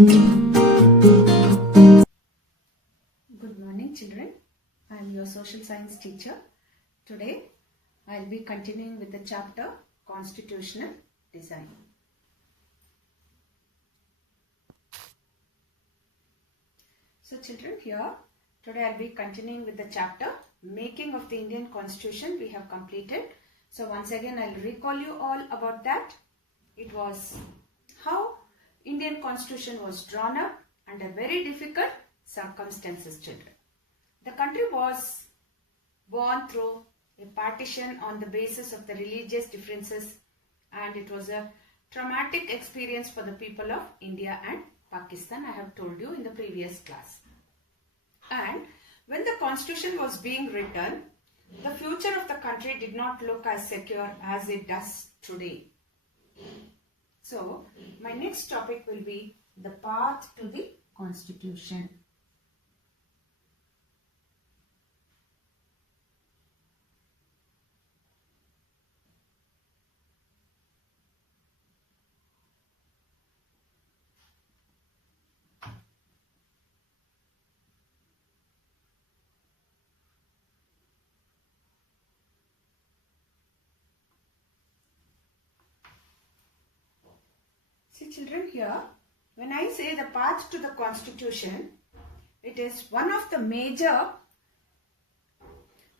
Good morning, children. I am your social science teacher. Today, I will be continuing with the chapter Constitutional Design. So, children, here today I will be continuing with the chapter Making of the Indian Constitution. We have completed. So, once again, I will recall you all about that. It was how Indian Constitution was drawn up under very difficult circumstances, children. The country was born through a partition on the basis of the religious differences, and it was a traumatic experience for the people of India and Pakistan. I have told you in the previous class. And when the constitution was being written, the future of the country did not look as secure as it does today. So, my next topic will be the path to the constitution. See, children, here when I say the path to the constitution, it is one of the major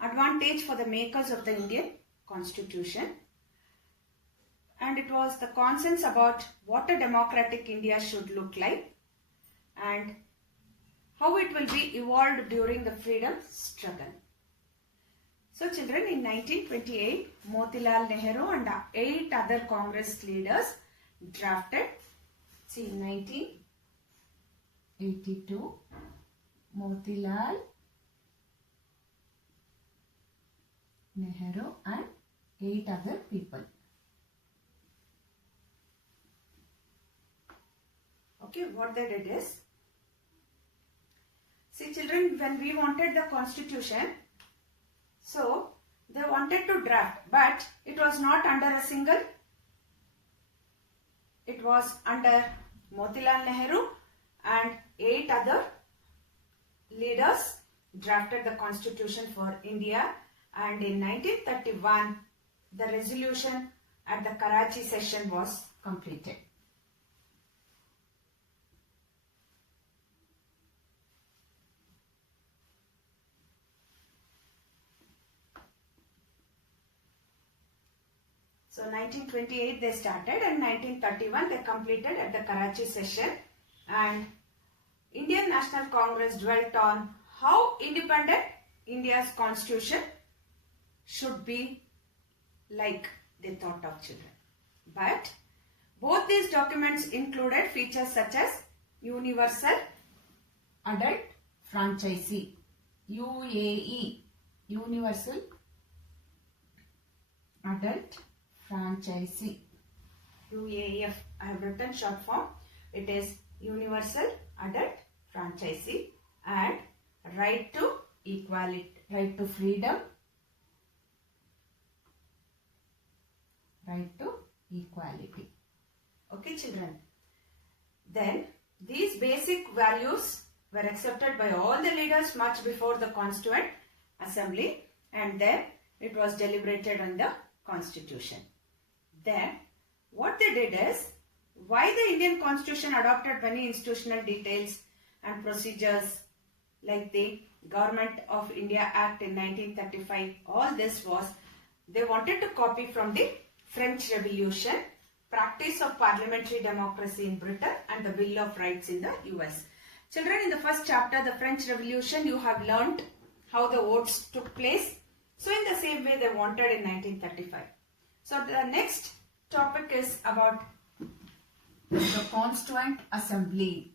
advantage for the makers of the Indian constitution, and it was the consensus about what a democratic India should look like and how it will be evolved during the freedom struggle. So, children, in 1928, Motilal Nehru and 8 other Congress leaders drafted, see, 1982, Motilal Nehru and 8 other people. Okay, what they did is, see, children, when we wanted the constitution, so they wanted to draft, but it was not under a single. It was under Motilal Nehru and 8 other leaders drafted the constitution for India, and in 1931 the resolution at the Karachi session was completed. So 1928 they started and 1931 they completed at the Karachi session, and Indian National Congress dwelt on how independent India's constitution should be like they thought of, children. But both these documents included features such as Universal Adult Franchisee, UAE, Universal Adult Franchisee, UAF. I have written short form. It is Universal Adult Franchisee, and right to equality, right to freedom, right to equality. Okay, children. Then these basic values were accepted by all the leaders much before the Constituent Assembly, and then it was deliberated on the Constitution. Then what they did is, why the Indian Constitution adopted many institutional details and procedures like the Government of India Act in 1935. All this was, they wanted to copy from the French Revolution, practice of parliamentary democracy in Britain, and the Bill of Rights in the US. Children, in the first chapter, the French Revolution, you have learnt how the votes took place. So in the same way they wanted in 1935. So the next topic is about the Constituent Assembly.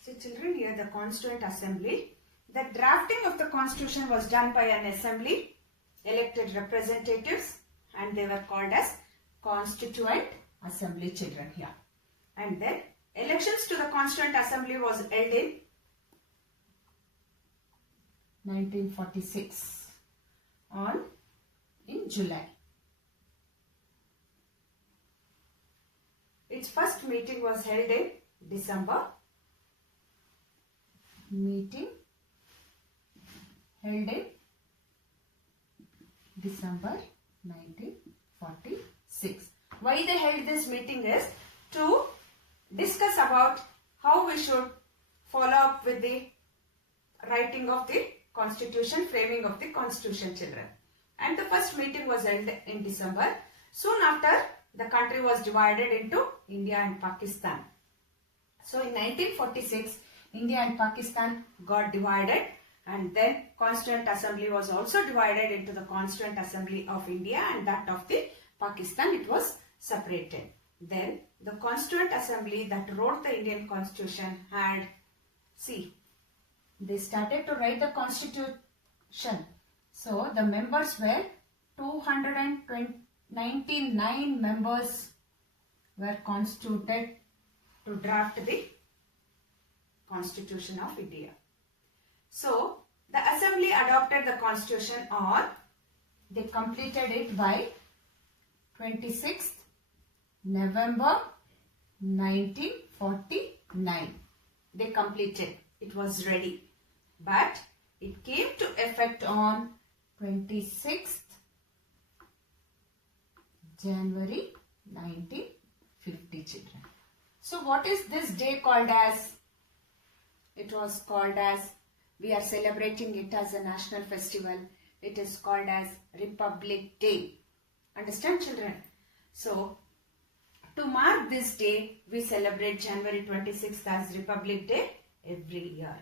So children, here the Constituent Assembly. The drafting of the Constitution was done by an assembly, elected representatives, and they were called as Constituent Assembly, children, here. And then Elections to the Constituent Assembly was held in 1946 in July. Its first meeting was held in December. Meeting held in December 1946. Why they held this meeting is to discuss about how we should follow up with the writing of the constitution, framing of the constitution, children. And the first meeting was held in December. Soon after, the country was divided into India and Pakistan. So in 1946, India and Pakistan got divided, and then Constituent Assembly was also divided into the Constituent Assembly of India and that of the Pakistan. It was separated. Then the Constituent Assembly that wrote the Indian Constitution had, they started to write the Constitution. So the members were 299 members were constituted to draft the Constitution of India. So the Assembly adopted the Constitution, or they completed it by 26th November 1949. They completed. It was ready. But it came to effect on 26th January 1950, children. So what is this day called as? It was called as, we are celebrating it as a national festival. It is called as Republic Day. Understand, children? So to mark this day, we celebrate January 26th as Republic Day every year.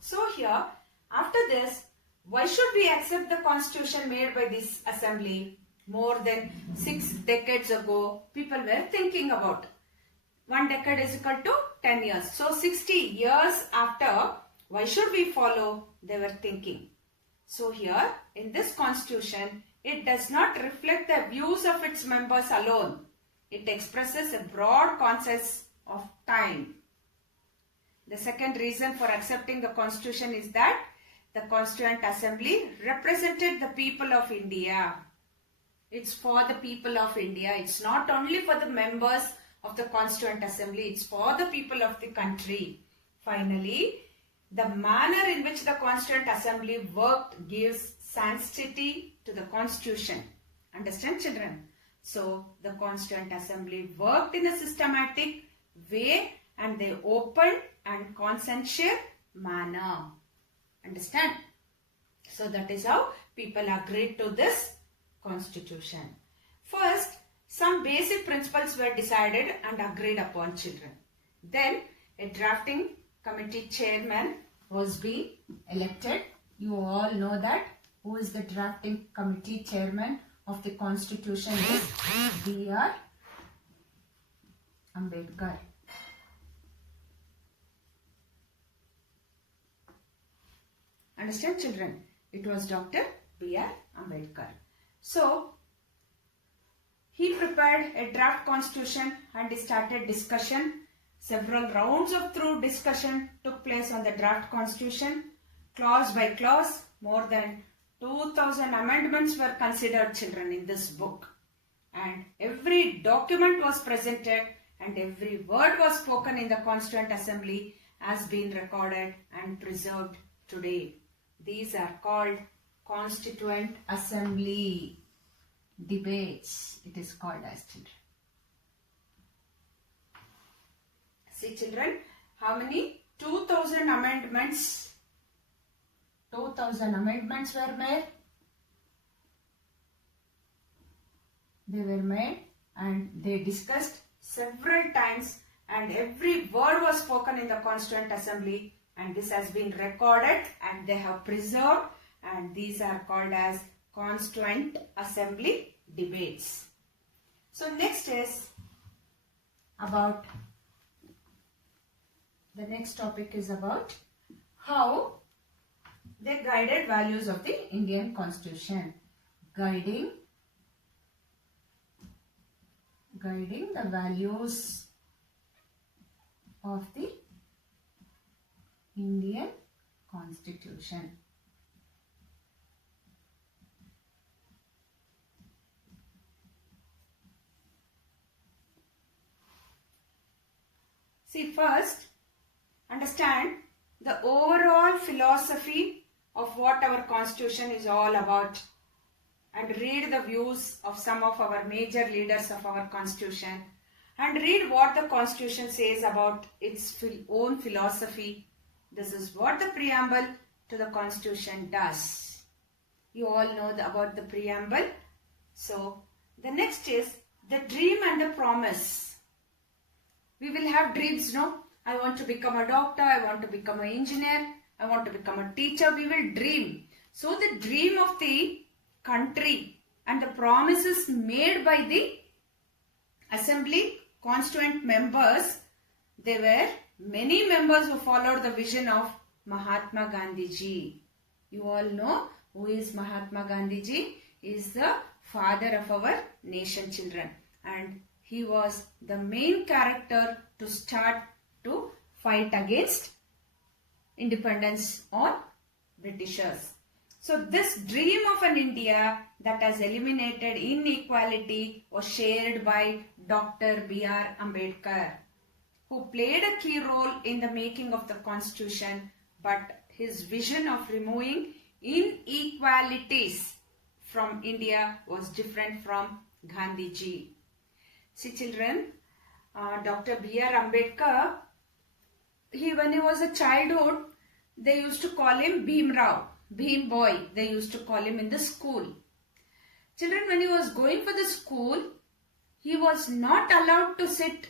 So here, after this, why should we accept the constitution made by this assembly? More than 6 decades ago, people were thinking about 1 decade is equal to 10 years. So 60 years after, why should we follow? They were thinking. So here, in this constitution, it does not reflect the views of its members alone. It expresses a broad consensus of time. The second reason for accepting the constitution is that the Constituent Assembly represented the people of India. It's for the people of India. It's not only for the members of the Constituent Assembly. It's for the people of the country. Finally, the manner in which the Constituent Assembly worked gives sanctity to the Constitution. Understand, children? So, the Constituent Assembly worked in a systematic way, and they opened and consensual manner. Understand? So that is how people agreed to this constitution. First, some basic principles were decided and agreed upon, children. Then a drafting committee chairman was being elected. You all know that. Who is the drafting committee chairman of the constitution? Is B.R. Ambedkar. Understand, children? It was Dr. B.R. Ambedkar. So, he prepared a draft constitution and started discussion. Several rounds of thorough discussion took place on the draft constitution. Clause by clause, more than 2000 amendments were considered, children, in this book. And every document was presented and every word was spoken in the Constituent Assembly has been recorded and preserved today. These are called Constituent Assembly debates. It is called as, children. See, children, how many? 2000 amendments. 2000 amendments were made. They were made and they discussed several times, and every word was spoken in the Constituent Assembly, and this has been recorded and they have preserved, and these are called as Constituent Assembly debates. So next is about, the next topic is about how they guided values of the Indian Constitution. Guiding the values of the Indian Constitution. See, first, understand the overall philosophy of what our constitution is all about and read the views of some of our major leaders of our constitution and read what the constitution says about its own philosophy. This is what the preamble to the constitution does. You all know about the preamble. So, the next is the dream and the promise. We will have dreams, no? I want to become a doctor, I want to become an engineer, I want to become a teacher. We will dream. So, the dream of the country and the promises made by the assembly constituent members, there were many members who followed the vision of Mahatma Gandhi ji. You all know who is Mahatma Gandhi ji? He is the father of our nation, children, and he was the main character to start to fight against independence on Britishers. So this dream of an India that has eliminated inequality was shared by Dr. B.R. Ambedkar, who played a key role in the making of the constitution, but his vision of removing inequalities from India was different from Gandhi ji. See, children, Dr. B.R. Ambedkar, when he was a childhood, they used to call him Bhim Rao, Bhim boy, they used to call him in the school. Children, when he was going for the school, he was not allowed to sit